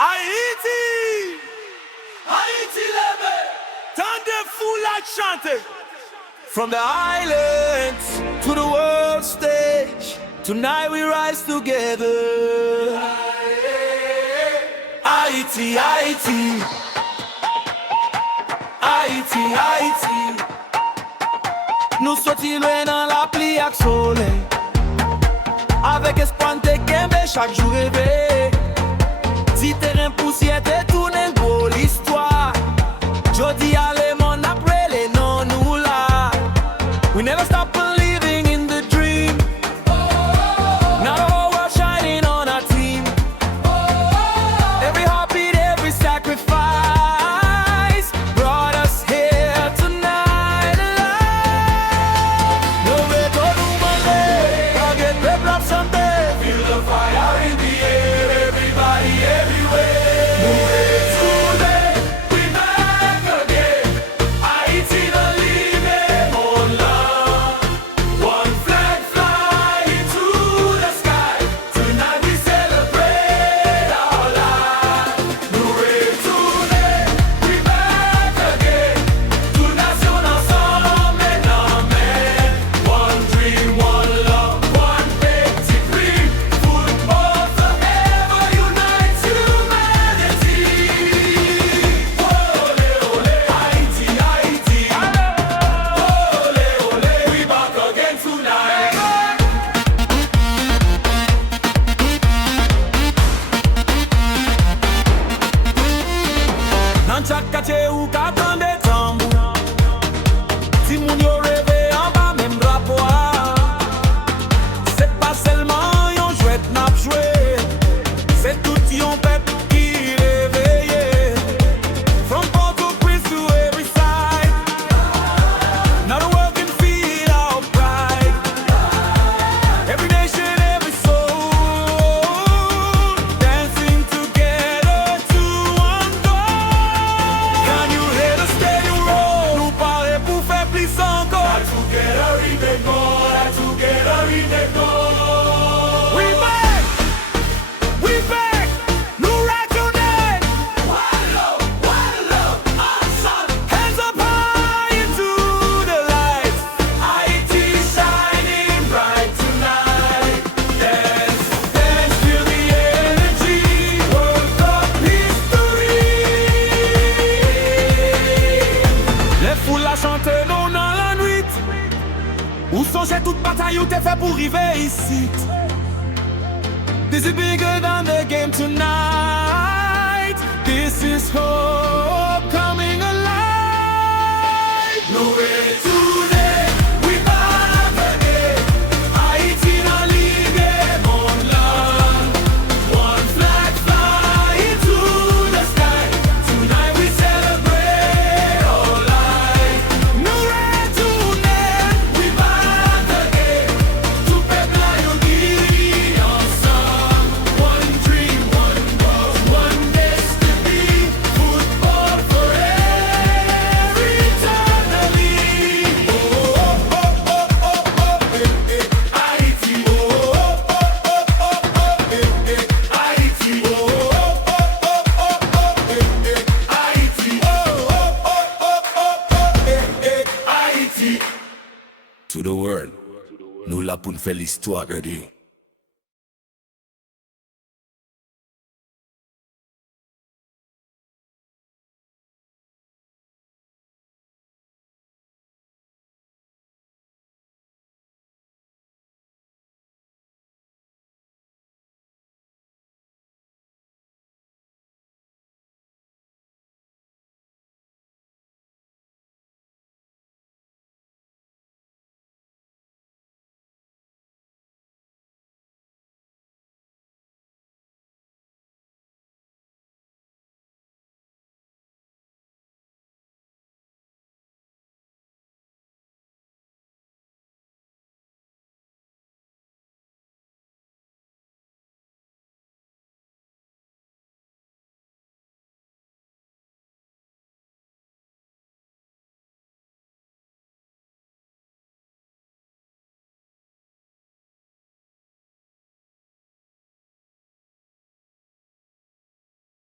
Ayiti! Ayiti leve! Tendez-vous la chanter! From the islands to the world stage, tonight we rise together. Ayiti, Ayiti. Ayiti, Ayiti. Nous sortis loin dans la pluie avec soleil, avec espoir de kembe chaque jour rêvé. Titre poussière te tourne pour l'histoire. Jodi a le monde après les non nous là. We never stop believing in the dream. Now the whole world shining on our team. Every heartbeat, every sacrifice brought us here tonight alive. No return to Monday, forget the blood someday. Feel the fire in the air, everybody everywhere. No retounen, we back again. Ayiti the living on love. One flag flying to the sky. Tonight we celebrate our life. No retounen, we back again. Toute nation ensemble, maintenant men. One dream, one love, one petit prix. Football forever unites humanity. Olé, olé, Ayiti, Ayiti. Olé, olé, we back again tonight. Nan chak quartier ou ka tande tambour, si moun yo rêve en bas même drapeau a. C'est pas seulement yon jouet nap joué, c'est tout yon peuple qui réveillé. From Port-au-Prince to every side, now the world can feel our pride. Every nation, every soul, dancing together to one goal. Can you hear the stadium roll? Nous paraît pour faire plus encore. That together we dey go, that together we dey go. We back, nous retounen. One love, awesome. Hands up high into the lights. Ayiti shining bright tonight. Dance, dance, feel the energy. World Cup history. Les foules la chantent non dans la nuit. Où songez toute bataille où t'es fait pour arriver ici. This is bigger than the game tonight. This is hope coming alive. No retounen, we back again. Ayiti dans l'idée, mon love. One flag flying to the sky. Tonight we celebrate our life. No retounen, we back again. Tout peuple a yon guide ensemble. One dream, one goal, one destiny. Football forever, eternally. Oh, oh, oh, oh, oh, oh, Ayiti. Oh, oh, oh, oh, oh, Ayiti. Oh, oh, oh, oh, oh, Ayiti. Oh, oh, oh, oh, Ayiti. To the world, nous là pour nous faire l'histoire de Dieu.